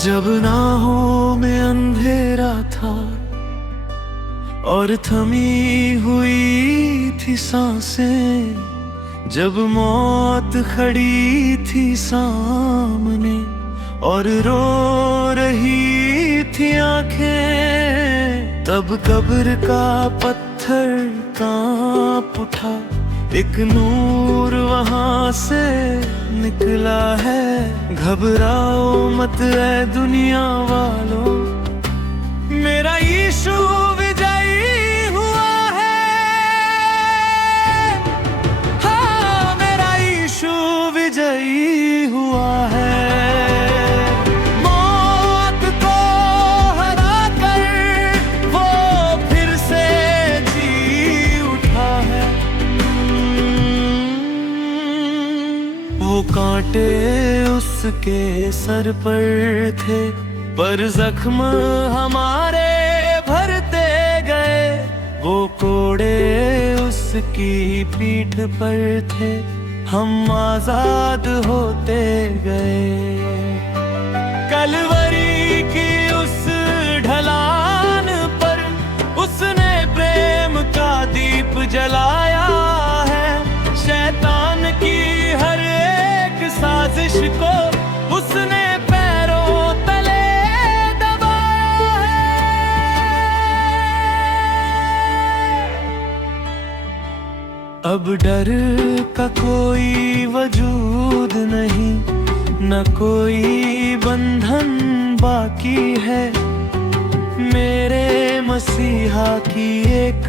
जब नाहों में अंधेरा था और थमी हुई थी सांसें, जब मौत खड़ी थी सामने और रो रही थी आंखें, तब कब्र का पत्थर कांप उठा। एक नूर वहां से निकला है, घबराओ मत ऐ दुनिया वालों, मेरा यीशु विजयी हुआ है। हाँ, मेरा यीशु विजयी हुआ है। मौत को हरा कर वो फिर से जी उठा है। वो कांटे उसके सर पर थे, पर जख्म हमारे भरते गए। वो कोड़े उसकी पीठ पर थे, हम आजाद होते गए। कलवरी की उस ढलान पर उसने प्रेम का दीप जलाया है। शैतान की हर एक साजिश को उसने पैरों तले दबाया है। अब डर का कोई वजूद नहीं, न कोई बंधन बाकी है। मेरे मसीहा की एक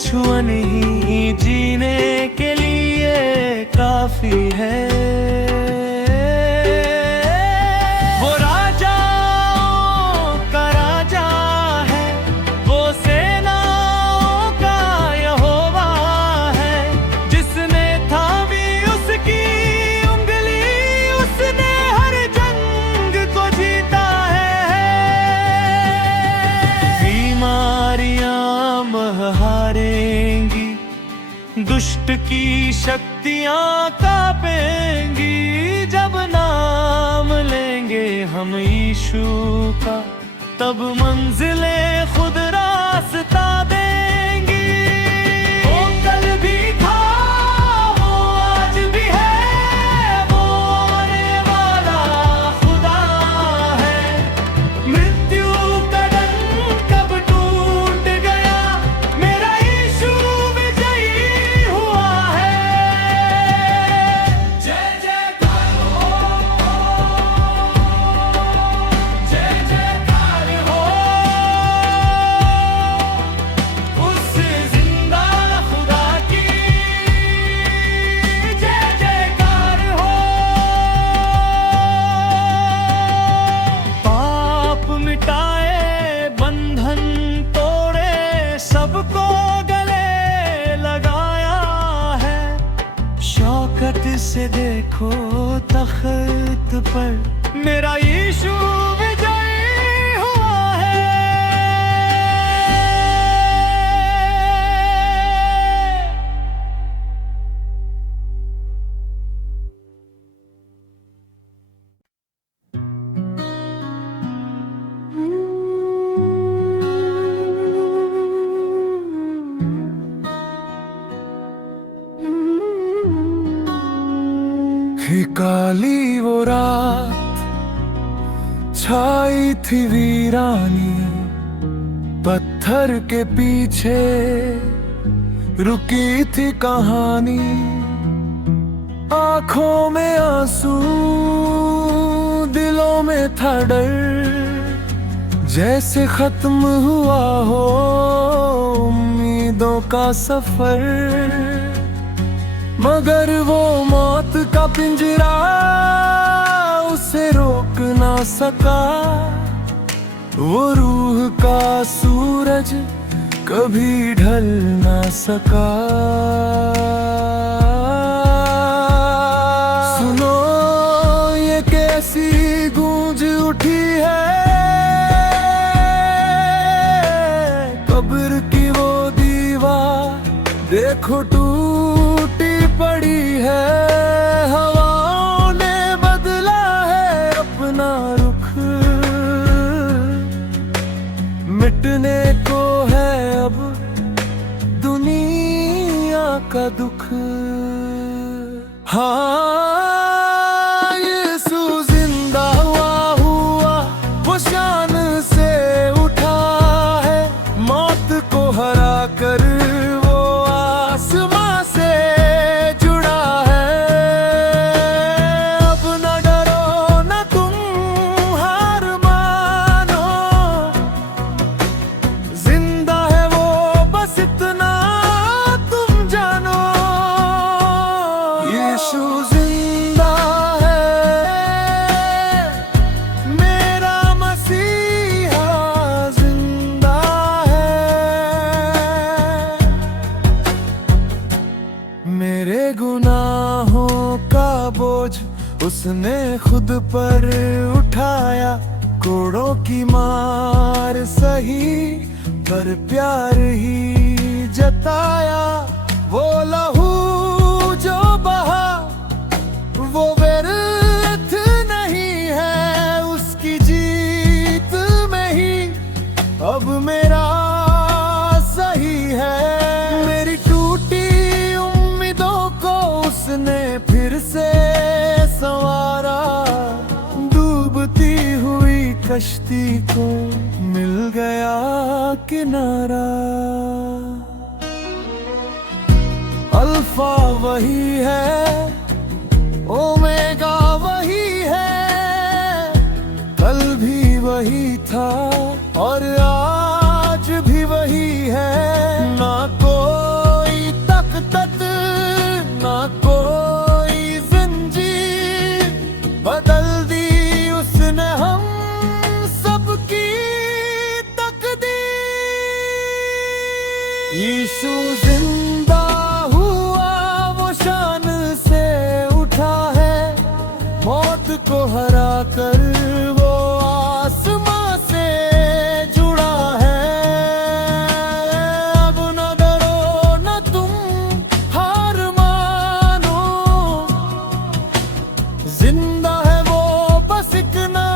छुअन ही जीने के लिए काफी है। वो राजाओं का राजा है, वो सेनाओं का यहोवा है। जिसने थामी उसकी उंगली, उसने हर जंग को जीता है। बीमारियां मह हारेंगी, दुष्ट की शक्तियां कांपेंगी। जब नाम लेंगे हम यीशु का, तब मंजिले खुद रास्ता देंगी। वो कल भी था, वो आज भी है, वो आने वाला खुदा है। मृत्यु का डंक कब टूट गया, मेरा यीशु विजयी हुआ है। जय जयकार हो, जय जयकार हो, उस जिंदा खुदा की जय जयकार हो। पाप मिटाए, बंधन तोड़े, सबको गले लगाया है। शौकत से देखो तख्त पर, मेरा यीशु विजयी हुआ है। ही काली वो रात छाई थी वीरानी, पत्थर के पीछे रुकी थी कहानी। आंखों में आंसू, दिलों में था डर, जैसे खत्म हुआ हो उम्मीदों का सफर। मगर वो मौत का पिंजरा उसे रोक ना सका। वो रूह का सूरज कभी ढल ना सका। सुनो ये कैसी गूंज उठी है, कब्र की वो दीवार देखो टूटी पड़ी है। हवाओं ने बदला है अपना रुख, मिटने को है अब दुनिया का दुख। हाँ, यीशु जिंदा हुआ, वो शान से उठा है, मौत को हरा कर वो आसमां से जुड़ा है। अब न डरो न तुम हार मानो, जिंदा है वो बस इतना तुम जानो। यीशु जिंदा है, मेरा मसीहा जिंदा है। मेरे गुनाहों का बोझ उसने खुद पर उठाया, कोड़ों की मार सही पर प्यार ही जताया। वो लहू जो बहा वो व्यर्थ नहीं है, उसकी जीत में ही अब मेरा सही है। मेरी टूटी उम्मीदों को उसने फिर से संवारा, डूबती हुई कश्ती को मिल गया किनारा। अल्फा वही है, ओमेगा वही है, कल भी वही था और आज भी वही है। ना कोई ताकत ना कोई जंजीर बदल दी उसने हम सबकी तकदीर। यीशु जिंदा हुआ, वो शान से उठा है, मौत को हरा कर वो आसमां से जुड़ा है। अब न डरो न तुम हार मानो, जिंदा है वो बस इतना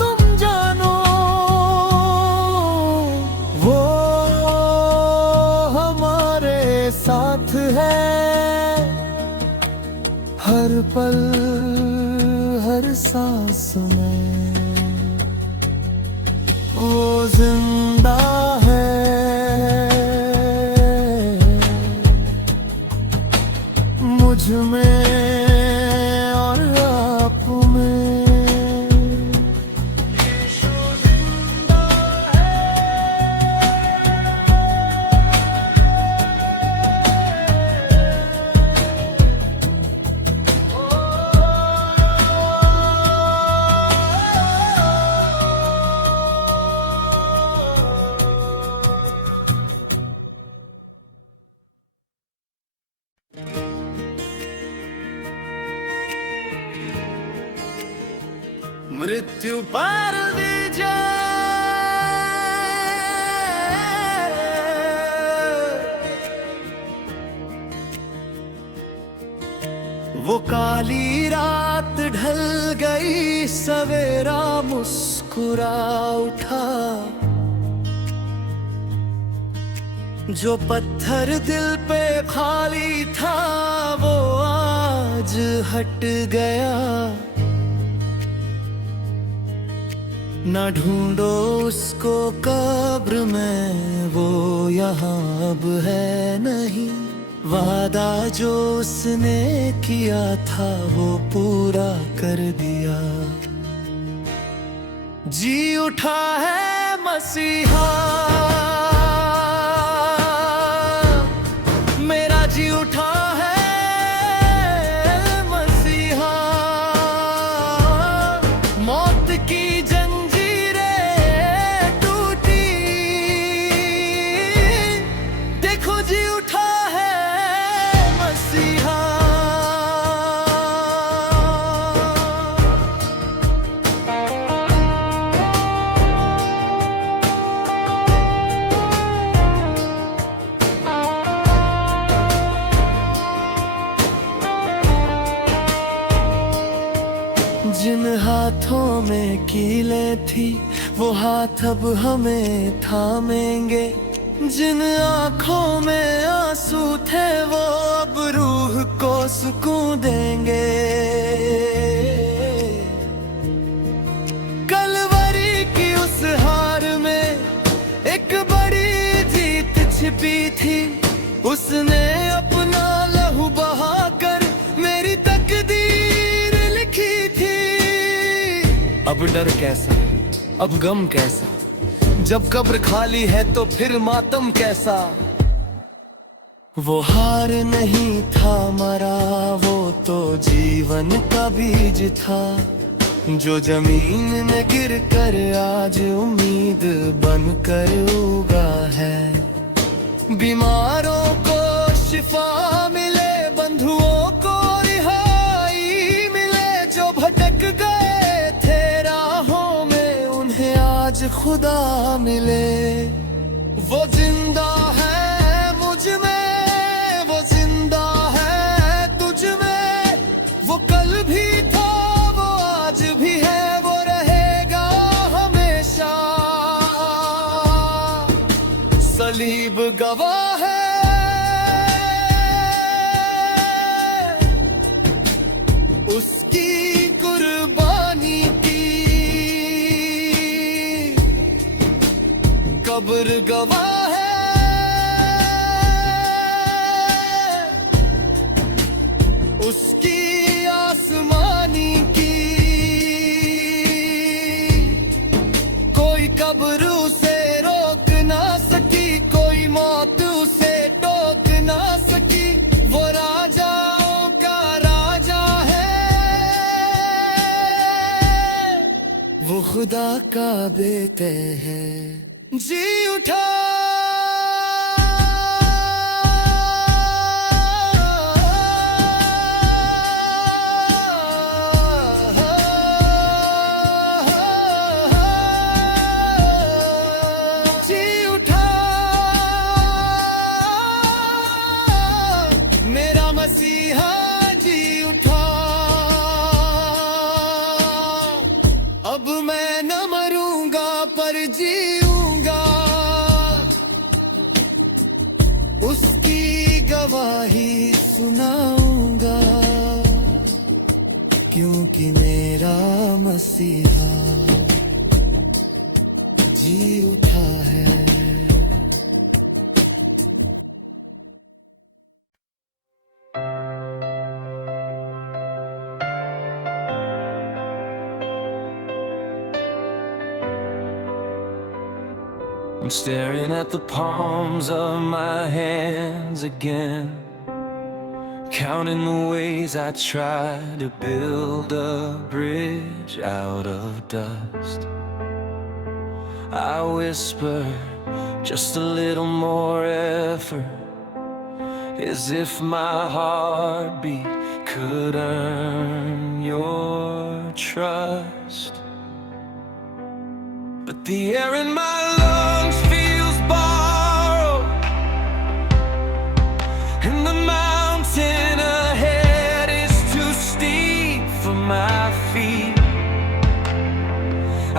तुम जानो। वो हमारे साथ है हर पल हर सांस में, वो जिंदा है मुझ में और आप में। मृत्यु पर विजय, वो काली रात ढल गई, सवेरा मुस्कुरा उठा। जो पत्थर दिल पे खाली था वो आज हट गया। ना ढूंढो उसको कब्र में, वो यहाँ अब है नहीं। वादा जो उसने किया था वो पूरा कर दिया। जी उठा है मसीहा, मेरा जी उठा है मसीहा। मौत की जी उठा है मसीहा। जिन हाथों में कीलें थी वो हाथ अब हमें थामेंगे, जिन आँखों में आंसू थे वो अब रूह को सुकून देंगे। कलवरी की उस हार में एक बड़ी जीत छिपी थी, उसने अपना लहू बहाकर मेरी तकदीर लिखी थी। अब डर कैसा, अब गम कैसा, जब कब्र खाली है तो फिर मातम कैसा। वो हार नहीं था मरा, वो तो जीवन का बीज था, जो जमीन में गिर कर आज उम्मीद बनकर उगा है। बीमारों को शिफा मिले, बंधुओं को रिहाई मिले, जो भटक गए थे राहों में उन्हें आज खुदा मिले। वो जिंदा है मुझ में, वो जिंदा है तुझ में, वो कल भी था वो आज भी है, वो रहेगा हमेशा। सलीब गवाह है उसकी कुर्बानी की, कब्र गवाह है उसकी आसमानी की। कोई कब्र उसे रोक ना सकी, कोई मौत उसे टोक ना सकी। वो राजाओं का राजा है, वो खुदा का बेटे है। जी उठा मेरा मसीहा, जी उठा। अब मैं न मरूंगा पर जीऊंगा, उसकी गवाही सुनाऊंगा, क्योंकि मेरा मसीहा जी उठा है। I'm staring at the palms of my hands again, counting the ways I try to build a bridge out of dust. I whisper, just a little more effort, as if my heartbeat could earn your trust. But the air in my lungs feels borrowed, and the mountain ahead is too steep for my feet.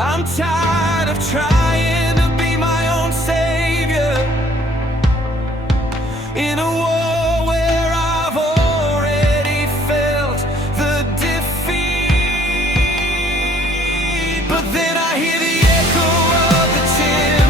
I'm tired of trying to be my own savior in a war where I've already felt the defeat. But then I hear the echo of the tin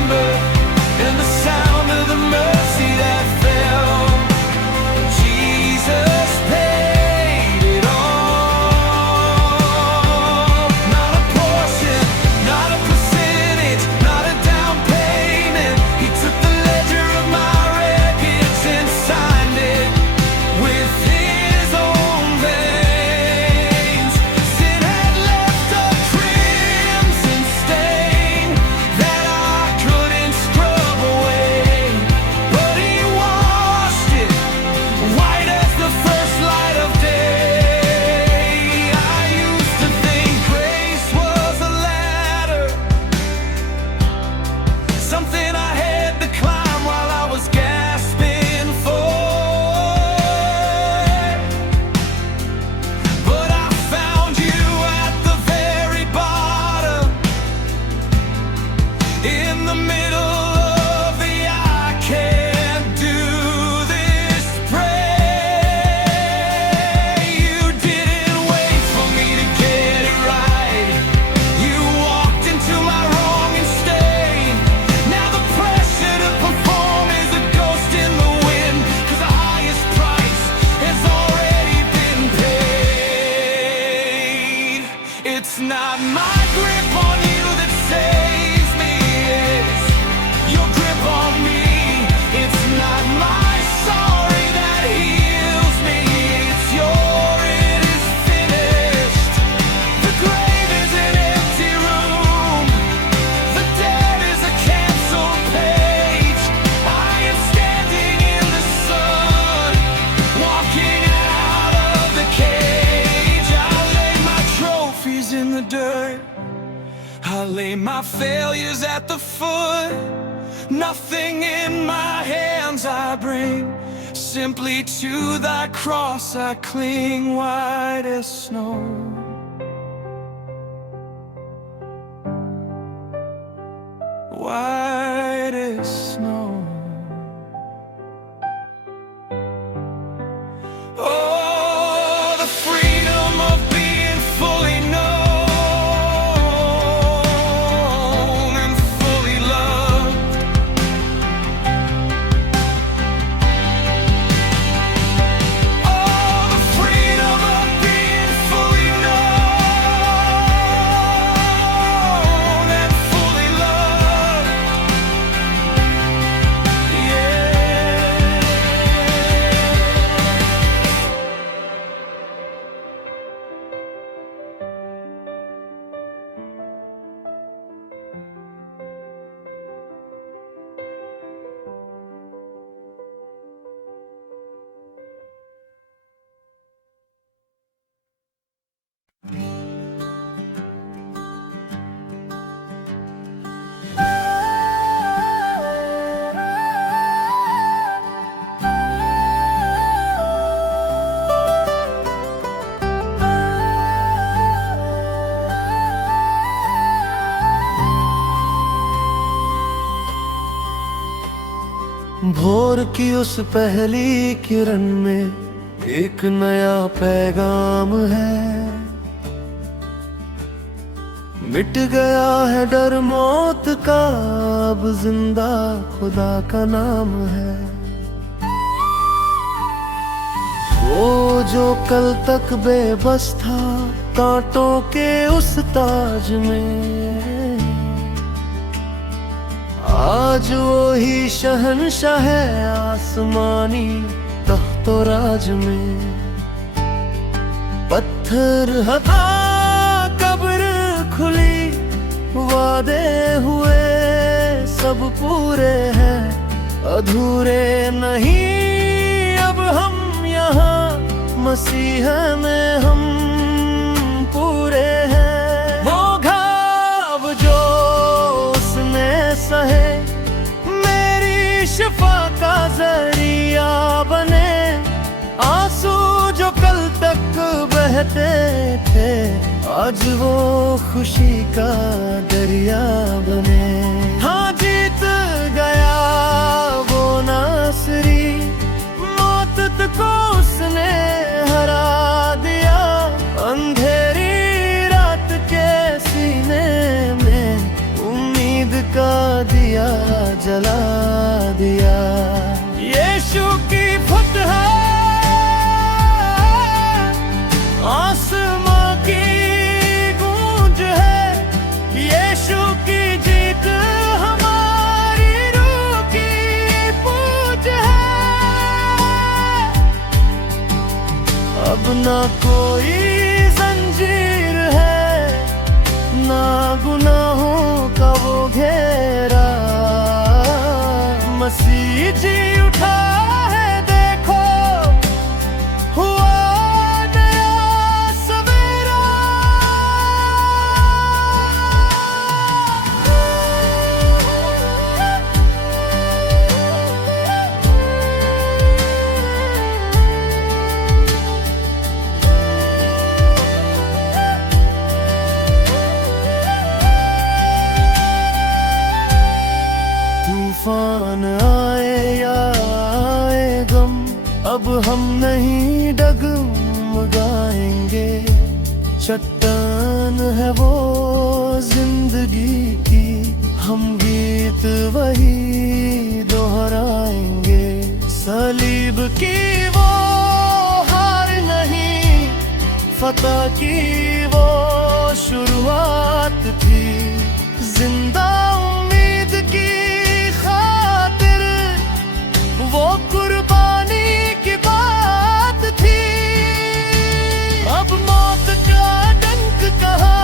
Nothing in my hands I bring, simply to thy cross I cling, white as snow. White as snow. Oh, the freedom of being fully known and fully loved. Oh, the freedom of being fully known and fully loved. भोर की उस पहली किरण में एक नया पैगाम है। मिट गया है डर मौत का, अब जिंदा खुदा का नाम है। वो जो कल तक बेबस था कांटों के उस ताज में, आज वो ही शहंशाह है आसमानी तख्तो राज में। पत्थर हटा कब्र खुली, वादे हुए सब पूरे हैं, अधूरे नहीं अब हम यहाँ, मसीह में हम पूरे हैं। वो घाव जो उसने सहे मेरी शिफा का जरिया बने, आंसू जो कल तक बहते थे आज वो खुशी का दरिया बने। हाँ जीत गया वो नासरी, मौत को उसने हरा दिया, अंधेरी रात के सीने में उम्मीद का दिया जला दिया। यीशु की फतह आसमां की गूंज है, यीशु की जीत हमारी रूह की पूज है। अब ना कोई जंजीर है, ना गुनाहों का वो घेरा, मसीह जी उठा है देखो, हुआ नया सवेरा। तूफान आए या आए गम, अब हम नहीं डगमगाएंगे। चट्टान है वो जिंदगी की, हम गीत वही दोहराएंगे। सलीब की वो हार नहीं, फतह की वो शुरुआत थी। जिंदा उम्मीद की खातिर वो कुर्बानी की बात थी। अब मौत का डंक कहा,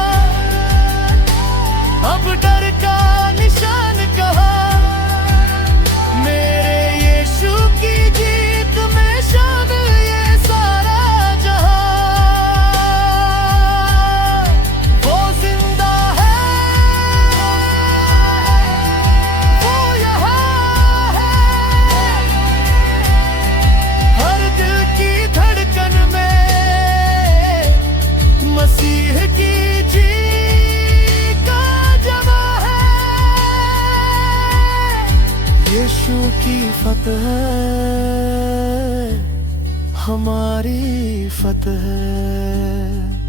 अब डर का निशान कहा, मेरे यीशु की जीत में शामिल ये सारा जहां। वो जिंदा है, यीशु की फतह है, हमारी फतह है।